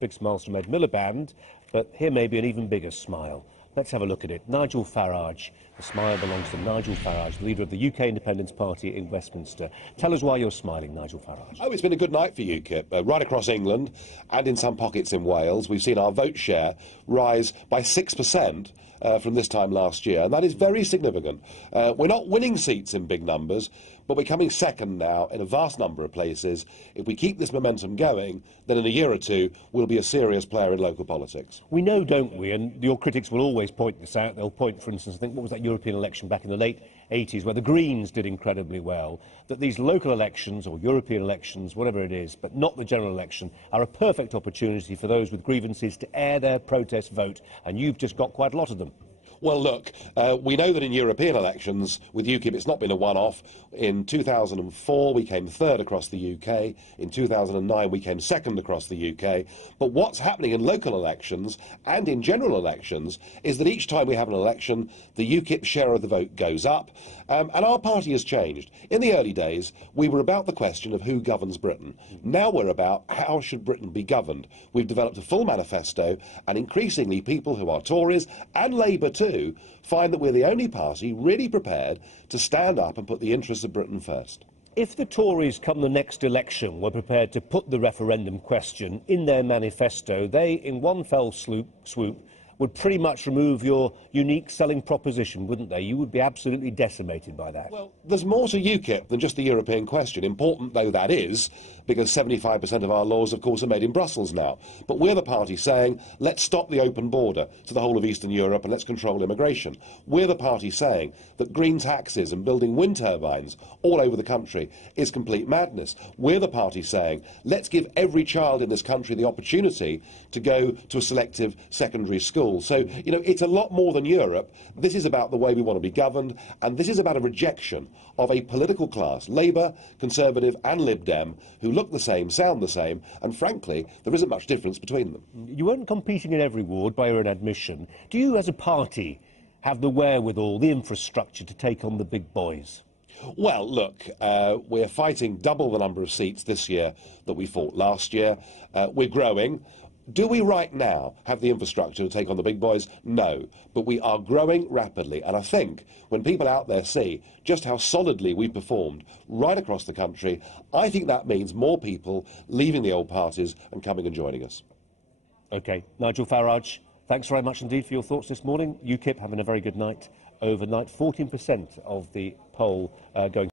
Big smiles from Ed Miliband, but here may be an even bigger smile. Let's have a look at it. Nigel Farage. The smile belongs to Nigel Farage, leader of the UK Independence Party in Westminster. Tell us why you're smiling, Nigel Farage. Oh, it's been a good night for UKIP. Right across England and in some pockets in Wales, we've seen our vote share rise by 6% from this time last year, and that is very significant. We're not winning seats in big numbers, but we're coming second now in a vast number of places. If we keep this momentum going, then in a year or two, we'll be a serious player in local politics. We know, don't we, and your critics will always point this out. They'll point, for instance, I think, what was that European election back in the late 80s, where the Greens did incredibly well, that these local elections, or European elections, whatever it is, but not the general election, are a perfect opportunity for those with grievances to air their protest vote, and you've just got quite a lot of them. Well, look, we know that in European elections, with UKIP, it's not been a one-off. In 2004, we came third across the UK. In 2009, we came second across the UK. But what's happening in local elections and in general elections is that each time we have an election, the UKIP share of the vote goes up, and our party has changed. In the early days, we were about the question of who governs Britain. Now we're about how should Britain be governed. We've developed a full manifesto, and increasingly people who are Tories and Labour too find that we're the only party really prepared to stand up and put the interests of Britain first. If the Tories, come the next election, were prepared to put the referendum question in their manifesto, they, in one fell swoop, would pretty much remove your unique selling proposition, wouldn't they? You would be absolutely decimated by that. Well, there's more to UKIP than just the European question, important though that is, because 75% of our laws, of course, are made in Brussels now. But we're the party saying, let's stop the open border to the whole of Eastern Europe and let's control immigration. We're the party saying that green taxes and building wind turbines all over the country is complete madness. We're the party saying, let's give every child in this country the opportunity to go to a selective secondary school. So, you know, it's a lot more than Europe. This is about the way we want to be governed, and this is about a rejection of a political class, Labour, Conservative and Lib Dem, who look the same, sound the same, and frankly, there isn't much difference between them. You weren't competing in every ward by your own admission. Do you, as a party, have the wherewithal, the infrastructure to take on the big boys? Well, look, we're fighting double the number of seats this year that we fought last year. We're growing. Do we right now have the infrastructure to take on the big boys? No. But we are growing rapidly. And I think when people out there see just how solidly we've performed right across the country, I think that means more people leaving the old parties and coming and joining us. OK. Nigel Farage, thanks very much indeed for your thoughts this morning. UKIP having a very good night overnight. 14% of the poll going